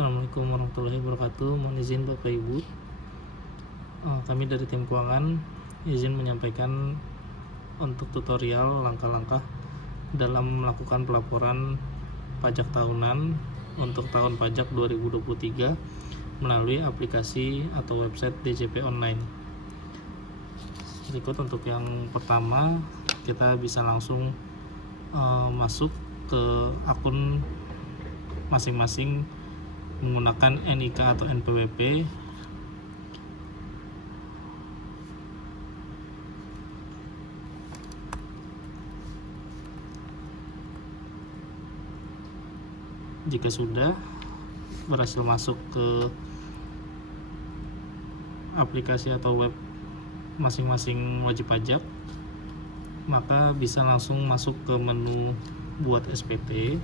Assalamualaikum warahmatullahi wabarakatuh. Mohon izin Bapak Ibu, kami dari tim keuangan izin menyampaikan untuk tutorial langkah-langkah dalam melakukan pelaporan pajak tahunan untuk tahun pajak 2023 melalui aplikasi atau website DJP Online. Berikut untuk yang pertama, kita bisa langsung masuk ke akun masing-masing menggunakan NIK atau NPWP. Jika sudah berhasil masuk ke aplikasi atau web masing-masing wajib pajak, maka bisa langsung masuk ke menu buat SPT.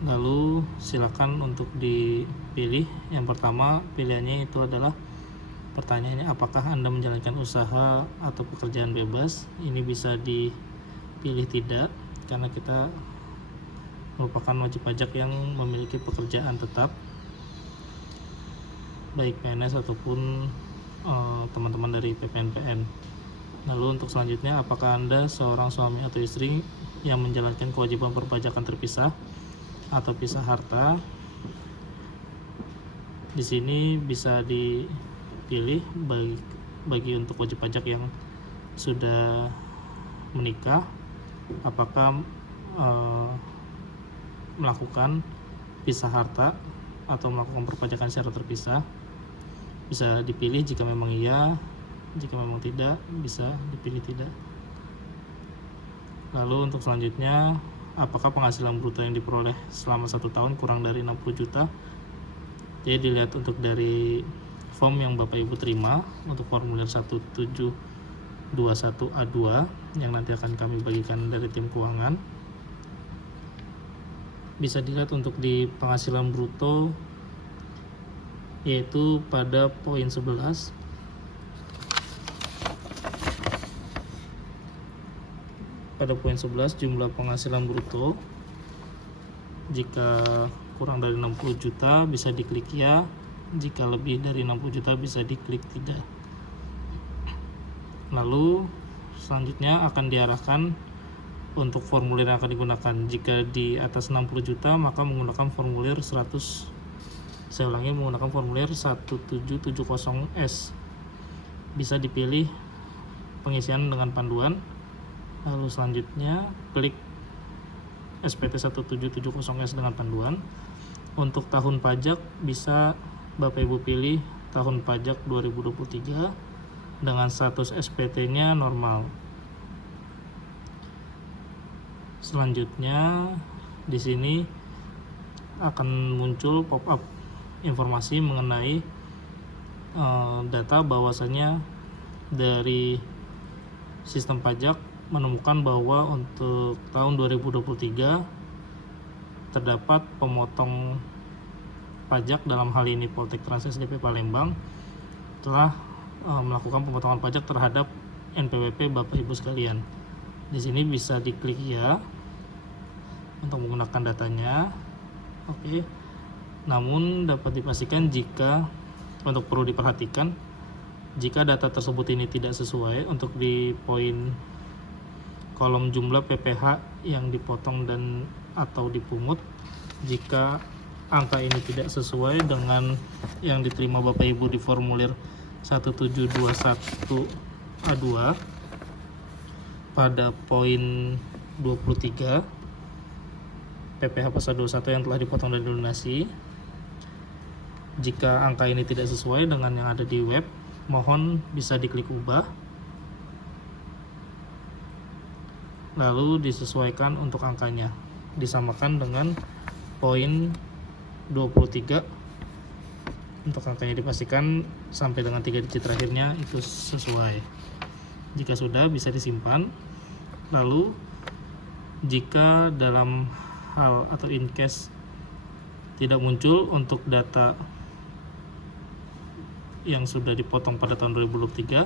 Lalu silakan untuk dipilih. Yang pertama pilihannya itu adalah pertanyaannya, apakah Anda menjalankan usaha atau pekerjaan bebas. Ini bisa dipilih tidak, karena kita merupakan wajib pajak yang memiliki pekerjaan tetap, baik PNS ataupun teman-teman dari PPNPN. Lalu untuk selanjutnya, apakah Anda seorang suami atau istri yang menjalankan kewajiban perpajakan terpisah atau pisah harta. Di sini bisa dipilih bagi untuk wajib pajak yang sudah menikah, apakah melakukan pisah harta atau melakukan perpajakan secara terpisah. Bisa dipilih jika memang iya, jika memang tidak bisa dipilih tidak. Lalu untuk selanjutnya, apakah penghasilan bruto yang diperoleh selama 1 tahun kurang dari 60 juta. Jadi dilihat untuk dari form yang Bapak Ibu terima untuk formulir 1721A2 yang nanti akan kami bagikan dari tim keuangan. Bisa dilihat untuk di penghasilan bruto, yaitu pada poin 11. Pada poin 11, jumlah penghasilan bruto jika kurang dari 60 juta bisa diklik ya, jika lebih dari 60 juta bisa diklik tidak. Lalu selanjutnya akan diarahkan untuk formulir yang akan digunakan. Jika di atas 60 juta maka menggunakan formulir 1770S. Bisa dipilih pengisian dengan panduan. Lalu selanjutnya klik SPT 1770S dengan panduan. Untuk tahun pajak bisa Bapak Ibu pilih tahun pajak 2023 dengan status SPT-nya normal. Selanjutnya di sini akan muncul pop-up informasi mengenai data bahwasanya dari sistem pajak menemukan bahwa untuk tahun 2023 terdapat pemotong pajak, dalam hal ini Poltek Trans SDP Palembang telah melakukan pemotongan pajak terhadap NPWP Bapak Ibu sekalian. Di sini bisa diklik ya untuk menggunakan datanya. Oke. Namun dapat dipastikan jika untuk perlu diperhatikan jika data tersebut ini tidak sesuai untuk di poin kolom jumlah PPh yang dipotong dan atau dipungut, jika angka ini tidak sesuai dengan yang diterima Bapak Ibu di formulir 1721A2 pada poin 23 PPh pasal 21 yang telah dipotong dan dilunasi, jika angka ini tidak sesuai dengan yang ada di web, mohon bisa diklik ubah, lalu disesuaikan untuk angkanya, disamakan dengan poin 23. Untuk angkanya dipastikan sampai dengan 3 digit terakhirnya itu sesuai. Jika sudah bisa disimpan. Lalu jika dalam hal atau in case tidak muncul untuk data yang sudah dipotong pada tahun 2023,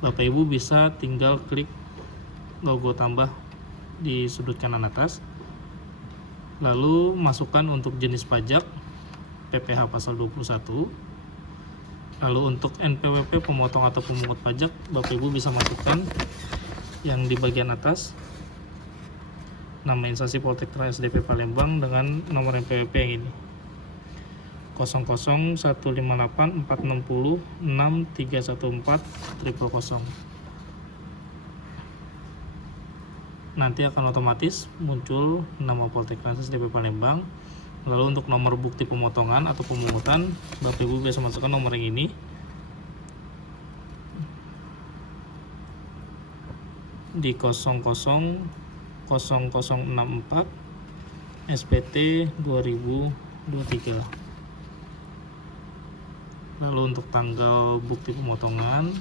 Bapak Ibu bisa tinggal klik logo tambah di sudut kanan atas. Lalu masukkan untuk jenis pajak PPh pasal 21. Lalu untuk NPWP pemotong atau pemungut pajak, Bapak Ibu bisa masukkan yang di bagian atas nama instansi Poltek Trans SDP Palembang dengan nomor NPWP yang ini 001584606314 nanti akan otomatis muncul nama Poltek Trans SDP Palembang. Lalu untuk nomor bukti pemotongan atau pemungutan, Bapak Ibu bisa masukkan nomor yang ini di 000064 SPT 2023. Lalu untuk tanggal bukti pemotongan,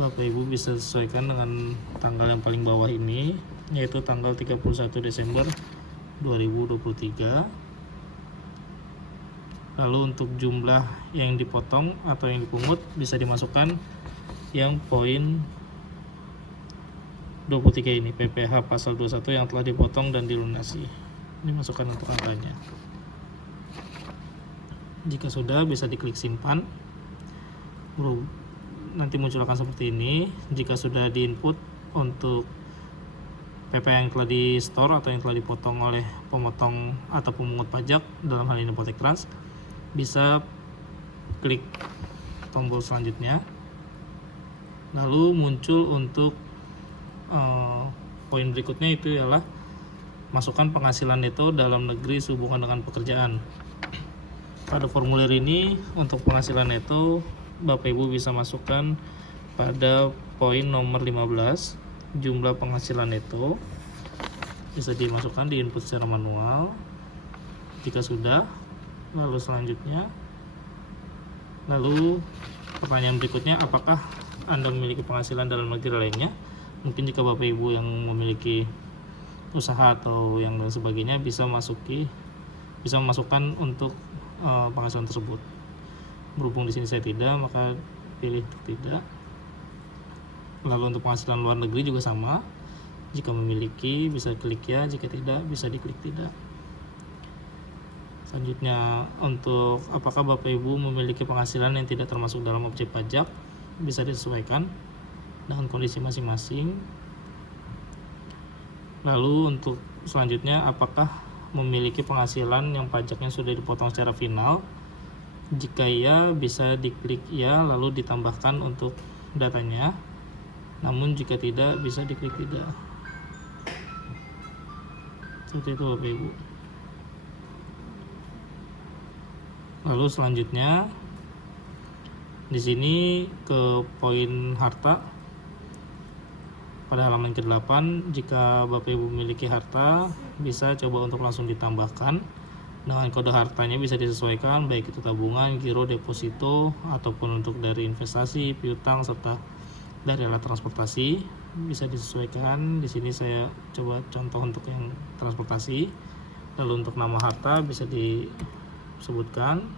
Bapak Ibu bisa sesuaikan dengan tanggal yang paling bawah ini, yaitu tanggal 31 Desember 2023. Lalu untuk jumlah yang dipotong atau yang dipungut bisa dimasukkan yang poin 23 ini, PPh pasal 21 yang telah dipotong dan dilunasi. Ini masukkan untuk angkanya. Jika sudah, bisa diklik simpan. Nanti muncul akan seperti ini. Jika sudah diinput untuk PPh yang telah di store atau yang telah dipotong oleh pemotong atau pemungut pajak, dalam hal ini Poltek Trans, bisa klik tombol selanjutnya. Lalu muncul untuk poin berikutnya, itu ialah masukkan penghasilan neto dalam negeri sehubungan dengan pekerjaan. Pada formulir ini untuk penghasilan neto, Bapak Ibu bisa masukkan pada poin nomor 15, jumlah penghasilan neto. Bisa dimasukkan di input secara manual jika sudah. Lalu selanjutnya, lalu pertanyaan berikutnya, apakah Anda memiliki penghasilan dalam negeri lainnya? Mungkin jika Bapak Ibu yang memiliki usaha atau yang lain sebagainya bisa memasukkan untuk penghasilan tersebut. Berhubung di sini saya tidak, maka pilih untuk tidak. Lalu untuk penghasilan luar negeri juga sama. Jika memiliki bisa klik ya, jika tidak bisa diklik tidak. Selanjutnya, untuk apakah Bapak Ibu memiliki penghasilan yang tidak termasuk dalam objek pajak, bisa disesuaikan dengan kondisi masing-masing. Lalu untuk selanjutnya, apakah memiliki penghasilan yang pajaknya sudah dipotong secara final? Jika iya, bisa diklik ya lalu ditambahkan untuk datanya. Namun jika tidak, bisa diklik tidak. Seperti itu Bapak Ibu. Lalu selanjutnya, di sini ke poin harta pada halaman ke-8, jika Bapak Ibu memiliki harta, bisa coba untuk langsung ditambahkan dengan kode hartanya, bisa disesuaikan baik itu tabungan, giro, deposito, ataupun untuk dari investasi, piutang, serta dari alat transportasi. Bisa disesuaikan. Di sini saya coba contoh untuk yang transportasi. Lalu untuk nama harta bisa disebutkan.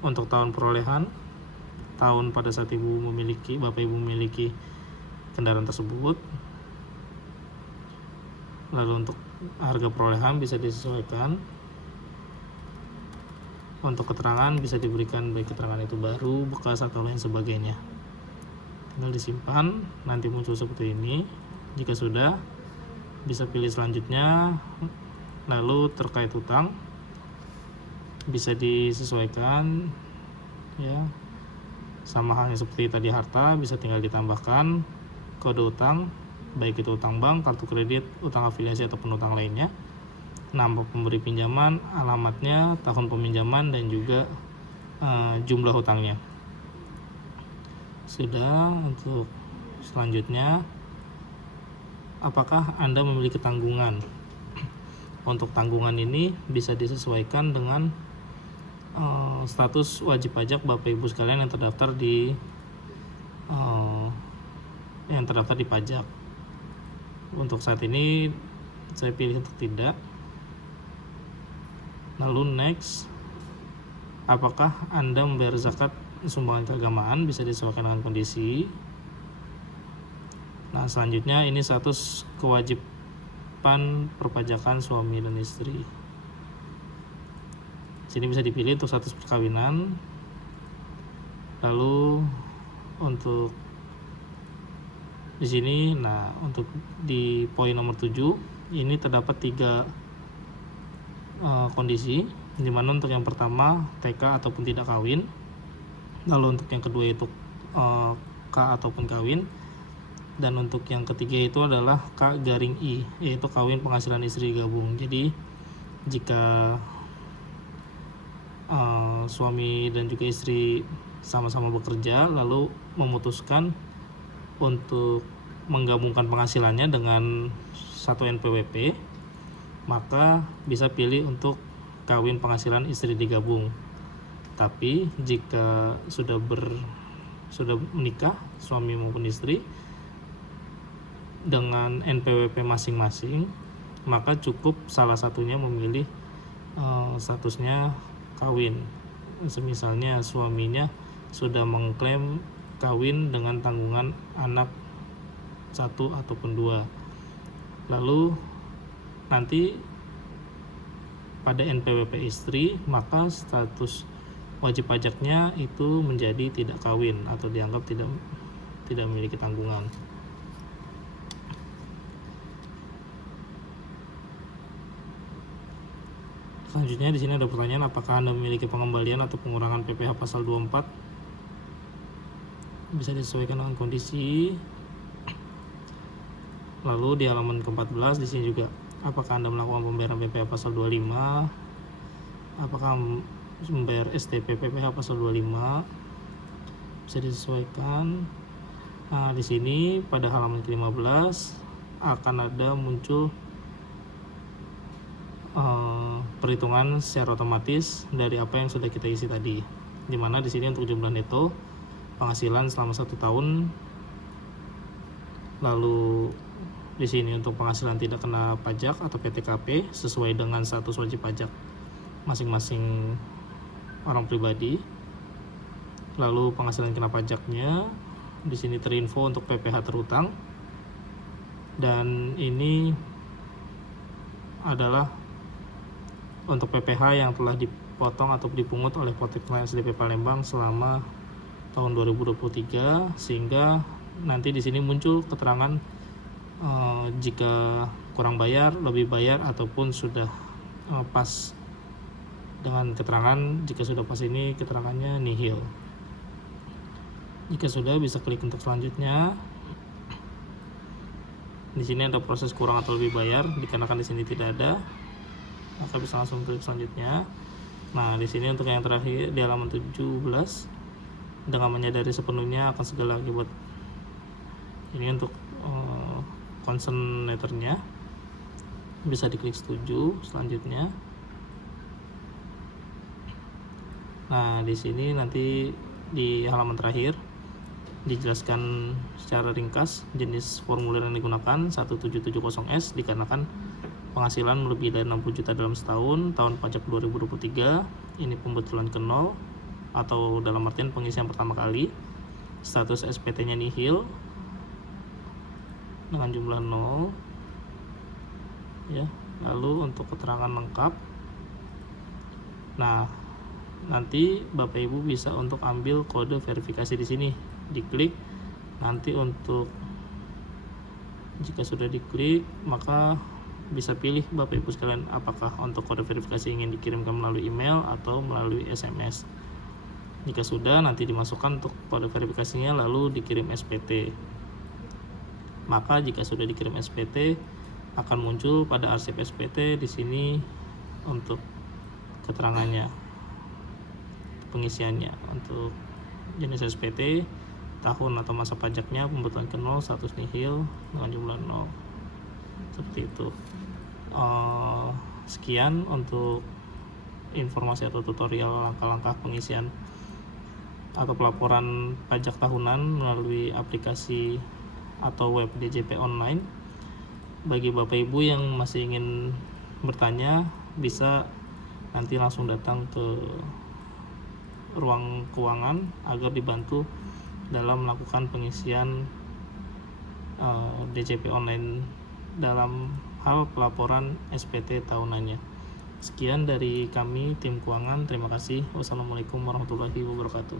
Untuk tahun perolehan, tahun pada saat Bapak Ibu memiliki kendaraan tersebut. Lalu untuk harga perolehan bisa disesuaikan. Untuk keterangan bisa diberikan baik keterangan itu baru, bekas, atau lain sebagainya. Tinggal disimpan, nanti muncul seperti ini. Jika sudah, bisa pilih selanjutnya. Lalu terkait hutang bisa disesuaikan ya, sama halnya seperti tadi harta, bisa tinggal ditambahkan kode utang, baik itu utang bank, kartu kredit, utang afiliasi ataupun utang lainnya, nama pemberi pinjaman, alamatnya, tahun peminjaman, dan juga jumlah hutangnya. Sudah. Untuk selanjutnya, apakah Anda memiliki tanggungan? Untuk tanggungan ini bisa disesuaikan dengan status wajib pajak Bapak Ibu sekalian yang terdaftar di pajak. Untuk saat ini saya pilih untuk tidak. Lalu next, apakah Anda membayar zakat sumbangan keagamaan? Bisa disesuaikan dengan kondisi. Nah, selanjutnya ini status kewajiban perpajakan suami dan istri. Sini bisa dipilih untuk status perkawinan. Lalu untuk di sini, nah untuk di poin nomor 7 ini terdapat 3 kondisi, dimana untuk yang pertama TK ataupun tidak kawin, lalu untuk yang kedua itu K ataupun kawin, dan untuk yang ketiga itu adalah K-I, yaitu kawin penghasilan istri gabung. Jadi jika suami dan juga istri sama-sama bekerja lalu memutuskan untuk menggabungkan penghasilannya dengan satu NPWP, maka bisa pilih untuk kawin penghasilan istri digabung. Tapi jika sudah menikah suami maupun istri dengan NPWP masing-masing, maka cukup salah satunya memilih statusnya kawin. Misalnya suaminya sudah mengklaim kawin dengan tanggungan anak 1 ataupun 2. Lalu nanti pada NPWP istri, maka status wajib pajaknya itu menjadi tidak kawin atau dianggap tidak memiliki tanggungan. Selanjutnya di sini ada pertanyaan, apakah Anda memiliki pengembalian atau pengurangan PPh pasal 24? Bisa disesuaikan dengan kondisi. Lalu di halaman ke-14 di sini juga, apakah Anda melakukan pembayaran PPh pasal 25? Apakah membayar STP PPh pasal 25? Bisa disesuaikan. Nah, di sini pada halaman ke-15 akan ada muncul perhitungan secara otomatis dari apa yang sudah kita isi tadi. Dimana di sini untuk jumlah neto penghasilan selama 1 tahun. Lalu di sini untuk penghasilan tidak kena pajak atau PTKP sesuai dengan status wajib pajak masing-masing orang pribadi. Lalu penghasilan kena pajaknya di sini terinfo untuk PPh terutang, dan ini adalah untuk PPh yang telah dipotong atau dipungut oleh Polteknik SDP Palembang selama tahun 2023, sehingga nanti di sini muncul keterangan jika kurang bayar, lebih bayar, ataupun sudah pas dengan keterangan. Jika sudah pas ini keterangannya nihil. Jika sudah, bisa klik untuk selanjutnya. Di sini ada proses kurang atau lebih bayar, dikarenakan di sini tidak ada, maka bisa langsung klik selanjutnya. Nah, di sini untuk yang terakhir di halaman 17, dengan menyadari sepenuhnya akan segala akibat, ini untuk konsenernya, bisa diklik setuju selanjutnya. Nah, di sini nanti di halaman terakhir dijelaskan secara ringkas jenis formulir yang digunakan 1770S dikarenakan penghasilan lebih dari 60 juta dalam setahun, tahun pajak 2023, ini pembetulan ke 0 atau dalam artian pengisian pertama kali, status SPT-nya nihil dengan jumlah 0 ya. Lalu untuk keterangan lengkap, nah nanti Bapak Ibu bisa untuk ambil kode verifikasi di sini, diklik. Nanti untuk jika sudah diklik, maka bisa pilih Bapak Ibu sekalian apakah untuk kode verifikasi ingin dikirimkan melalui email atau melalui SMS. Jika sudah, nanti dimasukkan untuk kode verifikasinya lalu dikirim SPT. Maka jika sudah dikirim SPT, akan muncul pada arsip SPT di sini untuk keterangannya, pengisiannya, untuk jenis SPT, tahun atau masa pajaknya, pembetulan ke 0, status nihil dengan jumlah 0. Seperti itu. Sekian untuk informasi atau tutorial langkah-langkah pengisian atau pelaporan pajak tahunan melalui aplikasi atau web DJP online. Bagi Bapak Ibu yang masih ingin bertanya, bisa nanti langsung datang ke ruang keuangan agar dibantu dalam melakukan pengisian DCP online dalam hal pelaporan SPT tahunannya. Sekian dari kami tim keuangan, terima kasih. Wassalamualaikum warahmatullahi wabarakatuh.